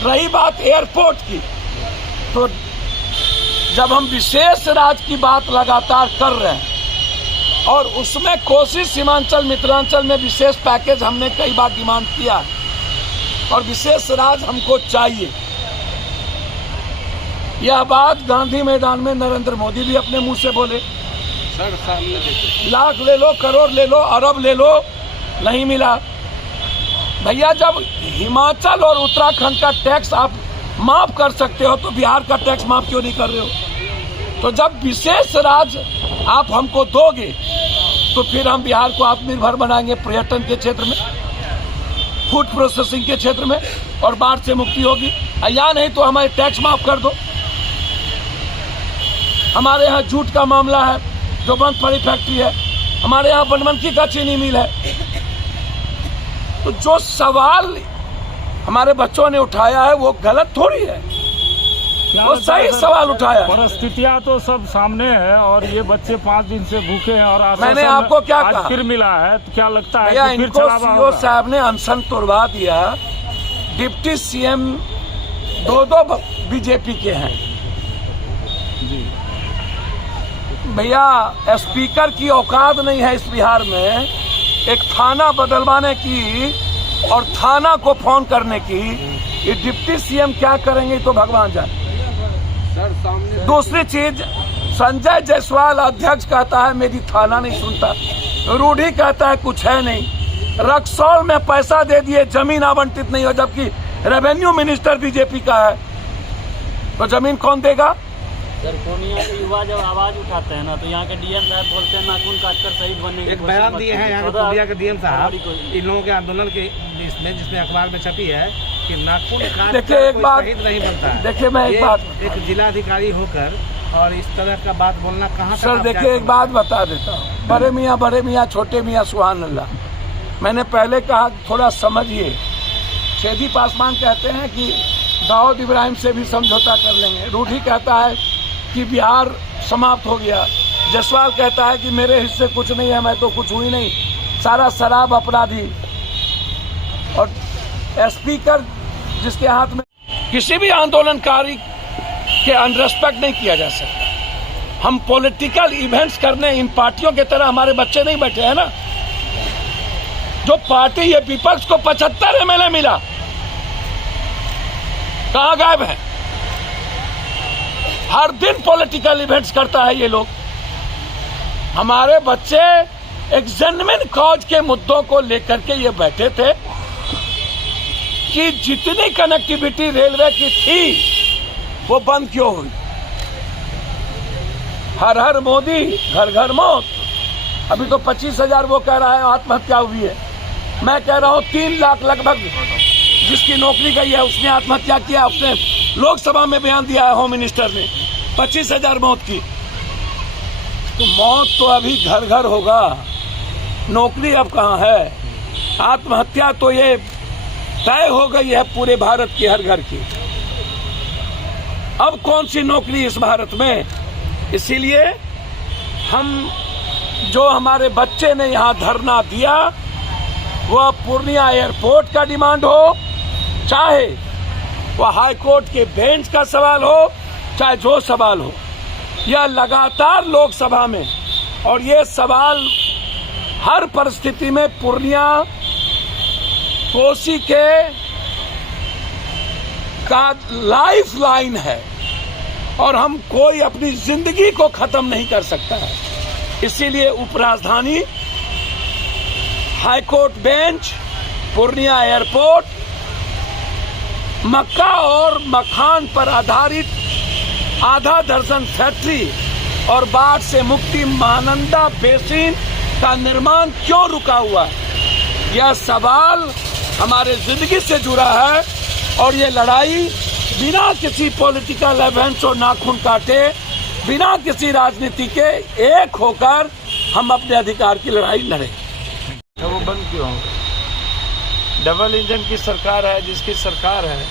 रही बात एयरपोर्ट की, तो जब हम विशेष राज्य की बात लगातार कर रहे हैं और उसमें कोसी सीमांचल मिथिलांचल में विशेष पैकेज हमने कई बार डिमांड किया और विशेष राज्य हमको चाहिए। यह बात गांधी मैदान में नरेंद्र मोदी भी अपने मुंह से बोले। सर सामने देखो, लाख ले लो, करोड़ ले लो, अरब ले लो, नहीं मिला। भैया जब हिमाचल और उत्तराखंड का टैक्स आप माफ कर सकते हो तो बिहार का टैक्स माफ क्यों नहीं कर रहे हो? तो जब विशेष राज्य आप हमको दोगे तो फिर हम बिहार को आत्मनिर्भर बनाएंगे पर्यटन के क्षेत्र में, फूड प्रोसेसिंग के क्षेत्र में, और बाढ़ से मुक्ति होगी। या नहीं तो हमारे टैक्स माफ कर दो। हमारे यहाँ जूट का मामला है, जो बंद पड़ी फैक्ट्री है, हमारे यहाँ बनमनखी का चीनी मिल है। तो जो सवाल हमारे बच्चों ने उठाया है वो गलत थोड़ी है, वो सही सवाल उठाया। परिस्थितियां तो सब सामने है और ये बच्चे 5 दिन से भूखे हैं और मैंने आपको क्या कहा, फिर मिला है तो क्या लगता है भैया कि फिर इनको छलावा सीओ होगा? साहब ने अनशन तोड़वा दिया। डिप्टी सीएम दो बीजेपी के हैं जी। भैया स्पीकर की औकात नहीं है इस बिहार में एक थाना बदलवाने की और थाना को फोन करने की। ये डिप्टी सीएम क्या करेंगे तो भगवान जाने। सर सामने दूसरी चीज, संजय जायसवाल अध्यक्ष कहता है मेरी थाना नहीं सुनता, रूढ़ी कहता है कुछ है नहीं, रक्सौल में पैसा दे दिए जमीन आवंटित नहीं हो, जबकि रेवेन्यू मिनिस्टर बीजेपी का है, तो जमीन कौन देगा? सर पूर्णिया के युवा जब आवाज उठाते हैं ना तो यहाँ के डीएम साहब बोलते हैं नाखून काटकर शहीद बनने की एक बयान दिए हैं यहाँ के पूर्णिया के डीएम साहब इन लोगों के आंदोलन के इसमें, जिसमें अखबार में छपी है कि नाखून काट देखिए एक बात, शहीद नहीं बनता है। देखिए मैं एक बात, एक जिलाधिकारी होकर और इस तरह का बात बोलना कहाँ तक? सर देखिए एक बात बता देता हूँ, बड़े मियाँ छोटे मियाँ सुभान अल्लाह। मैंने पहले कहा थोड़ा समझिए। शेदी पासवान कहते हैं कि दाऊद इब्राहिम से भी समझौता कर लेंगे, रूढ़ी कहता है कि बिहार समाप्त हो गया, जायसवाल कहता है कि मेरे हिस्से कुछ नहीं है, मैं तो कुछ हुई नहीं, सारा शराब अपराधी। और स्पीकर जिसके हाथ में किसी भी आंदोलनकारी के अनरेस्पेक्ट नहीं किया जा सकता। हम पॉलिटिकल इवेंट्स करने इन पार्टियों के तरह हमारे बच्चे नहीं बैठे हैं ना। जो पार्टी ये विपक्ष को 75 MLA मिला, कहाँ गायब है? हर दिन पॉलिटिकल इवेंट्स करता है ये लोग। हमारे बच्चे एक जेन्युइन कॉज के मुद्दों को लेकर के ये बैठे थे कि जितनी कनेक्टिविटी रेलवे की थी वो बंद क्यों हुई। हर हर मोदी घर घर मौत। अभी तो 25,000 वो कह रहा है आत्महत्या हुई है। मैं कह रहा हूं 3 लाख लगभग जिसकी नौकरी गई है उसने आत्महत्या किया। उसने लोकसभा में बयान दिया है होम मिनिस्टर ने 25,000 मौत की। तो मौत तो अभी घर घर होगा, नौकरी अब कहाँ है? आत्महत्या तो ये तय हो गई है पूरे भारत की हर घर की। अब कौन सी नौकरी इस भारत में? इसीलिए हम जो हमारे बच्चे ने यहाँ धरना दिया वह पूर्णिया एयरपोर्ट का डिमांड हो, चाहे वह हाई कोर्ट के बेंच का सवाल हो, चाहे जो सवाल हो, यह लगातार लोकसभा में और ये सवाल हर परिस्थिति में पूर्णिया कोसी के का लाइफ लाइन है और हम कोई अपनी जिंदगी को खत्म नहीं कर सकता है। इसीलिए उपराजधानी, हाईकोर्ट बेंच, पूर्णिया एयरपोर्ट, मक्का और मखान पर आधारित आधा दर्जन फैक्ट्री और बाढ़ से मुक्ति महानंदा बेसिन का निर्माण क्यों रुका हुआ है? यह सवाल हमारे जिंदगी से जुड़ा है और ये लड़ाई बिना किसी पॉलिटिकल इवेंट्स और नाखून काटे, बिना किसी राजनीति के एक होकर हम अपने अधिकार की लड़ाई लड़ें। तो वो बंद क्यों होगा? डबल इंजन की सरकार है, जिसकी सरकार है।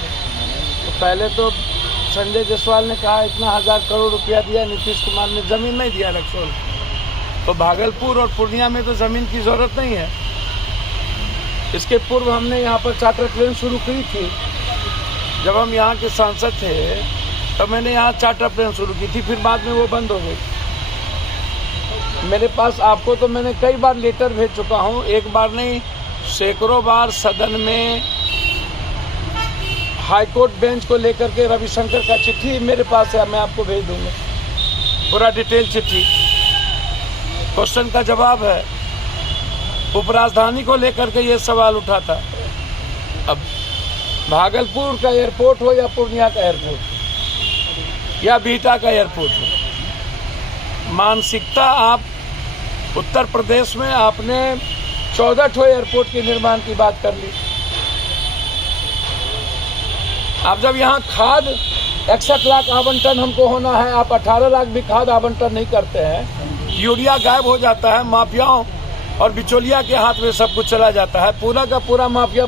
तो पहले तो संजय जायसवाल ने कहा इतना 1000 करोड़ रुपया दिया, नीतीश कुमार ने जमीन नहीं दिया रक्सौल। तो भागलपुर और पूर्णिया में तो जमीन की जरूरत नहीं है। इसके पूर्व हमने यहाँ पर चार्टर ट्रेन शुरू की थी जब हम यहाँ के सांसद थे तो मैंने यहाँ चार्टर प्लेन शुरू की थी, फिर बाद में वो बंद हो गई। मेरे पास आपको तो मैंने कई बार लेटर भेज चुका हूँ, एक बार नहीं सैकड़ों बार सदन में हाईकोर्ट बेंच को लेकर के रविशंकर का चिट्ठी मेरे पास है, मैं आपको भेज दूंगा पूरा डिटेल चिट्ठी। क्वेश्चन का जवाब है। उपराजधानी को लेकर के ये सवाल उठा था। अब भागलपुर का एयरपोर्ट हो या पूर्णिया का एयरपोर्ट या बिहटा का एयरपोर्ट हो, मानसिकता आप उत्तर प्रदेश में आपने 14 ठो एयरपोर्ट के निर्माण की बात कर ली। आप जब यहाँ खाद 61 लाख आवंटन हमको होना है, आप 18 लाख भी खाद आवंटन नहीं करते हैं, यूरिया गायब हो जाता है, माफियाओं और बिचौलिया के हाथ में सब कुछ चला जाता है, पूरा का पूरा माफिया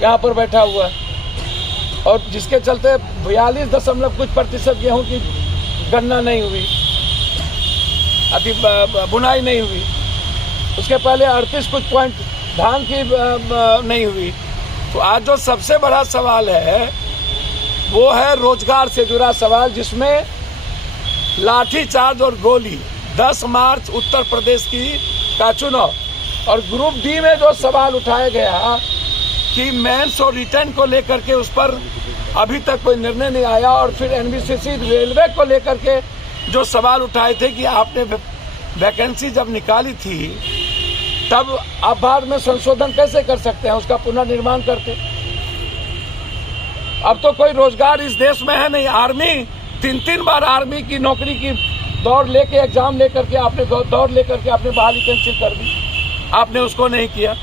यहाँ पर बैठा हुआ है, और जिसके चलते 42% गेहूं की गन्ना नहीं हुई, अभी बुनाई नहीं हुई। उसके पहले 38% धान की नहीं हुई। तो आज जो सबसे बड़ा सवाल है वो है रोजगार से जुड़ा सवाल, जिसमें लाठीचार्ज और गोली। 10 मार्च उत्तर प्रदेश का चुनाव, और ग्रुप डी में जो सवाल उठाया गया कि मेंस और रिटर्न को लेकर के उस पर अभी तक कोई निर्णय नहीं आया, और फिर एनबीसीसी रेलवे को लेकर के जो सवाल उठाए थे कि आपने वैकेंसी जब निकाली थी तब आप बाद में संशोधन कैसे कर सकते हैं, उसका पुनर्निर्माण करते। अब तो कोई रोजगार इस देश में है नहीं। आर्मी 3 बार आर्मी की नौकरी की दौड़ लेके एग्जाम लेकर के आपने दौड़ लेकर के आपने बहाली कैंसिल कर दी, आपने उसको नहीं किया।